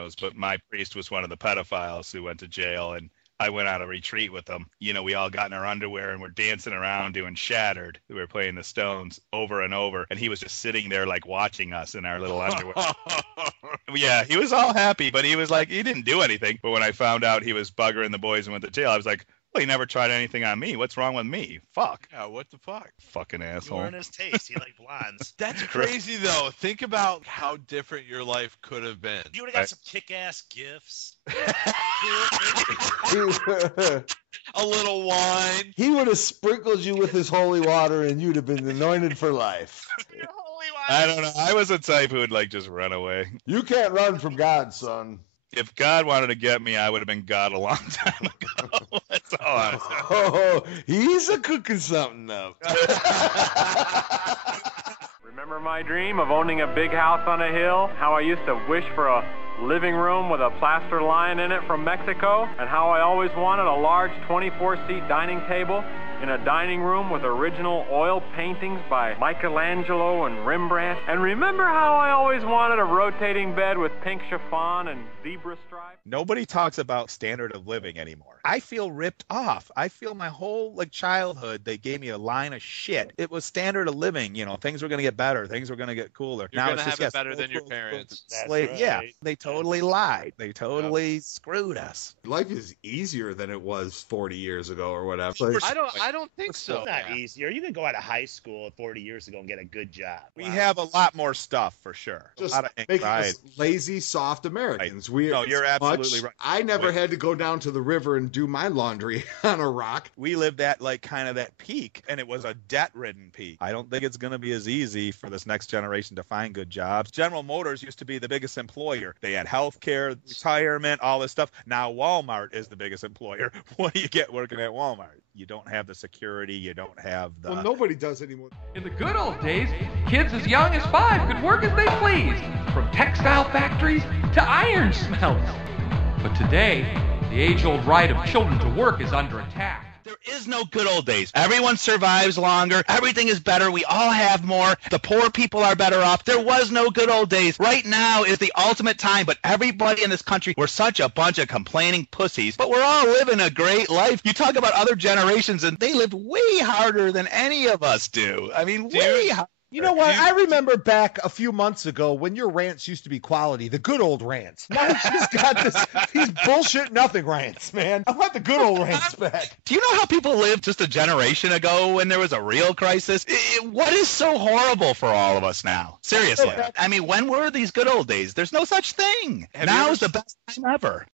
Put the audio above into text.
knows, but my priest was one of the pedophiles who went to jail, and I went on a retreat with them. You know, we all got in our underwear and we're dancing around doing Shattered. We were playing the Stones over and over, and he was just sitting there like watching us in our little underwear. Yeah, he was all happy, but he was like, he didn't do anything. But when I found out he was buggering the boys and went to jail, I was like, well, he never tried anything on me. What's wrong with me? Fuck. Yeah, what the fuck? Fucking asshole. You weren't his taste. He liked blondes. That's crazy, though. Think about how different your life could have been. You would have got some kick-ass gifts. A little wine. He would have sprinkled you with his holy water, and you'd have been anointed for life. Holy I don't know. I was the type who would like just run away. You can't run from God, son. If God wanted to get me, I would have been God a long time ago. That's all I'm saying. Oh, he's a cooking something up. Remember my dream of owning a big house on a hill? How I used to wish for a living room with a plaster lion in it from Mexico? And how I always wanted a large 24-seat dining table in a dining room with original oil paintings by Michelangelo and Rembrandt? And remember how I always wanted a rotating bed with pink chiffon and zebra stripes? Nobody talks about standard of living anymore. I feel ripped off. I feel my whole childhood, they gave me a line of shit. It was standard of living. You know, things were going to get better. Things were going to get cooler. You're going to have it better than your parents. Right. Yeah, they totally lied. They totally screwed us. Life is easier than it was 40 years ago or whatever. I don't think so. It's not easier. You can go out of high school 40 years ago and get a good job. We have a lot more stuff for sure. Just a lot of making anxiety. us lazy, soft Americans. No, you're absolutely right. I never had to go down to the river and do my laundry on a rock. We lived at kind of that peak, and it was a debt-ridden peak. I don't think it's going to be as easy for this next generation to find good jobs. General Motors used to be the biggest employer. They had health care, retirement, all this stuff. Now Walmart is the biggest employer. What do you get working at Walmart? You don't have the security. You don't have the... Well, nobody does anymore. In the good old days, kids as young as 5 could work as they pleased, from textile factories to iron smelts. But today, the age-old right of children to work is under attack. There is no good old days. Everyone survives longer. Everything is better. We all have more. The poor people are better off. There was no good old days. Right now is the ultimate time, but everybody in this country, we're such a bunch of complaining pussies, but we're all living a great life. You talk about other generations, and they lived way harder than any of us do. I mean, way harder. You know what? I remember back a few months ago when your rants used to be quality, the good old rants. Now it's just got these bullshit nothing rants, man. I want the good old rants back. Do you know how people lived just a generation ago when there was a real crisis? What is so horrible for all of us now? Seriously. I mean, when were these good old days? There's no such thing. Now is the best time ever.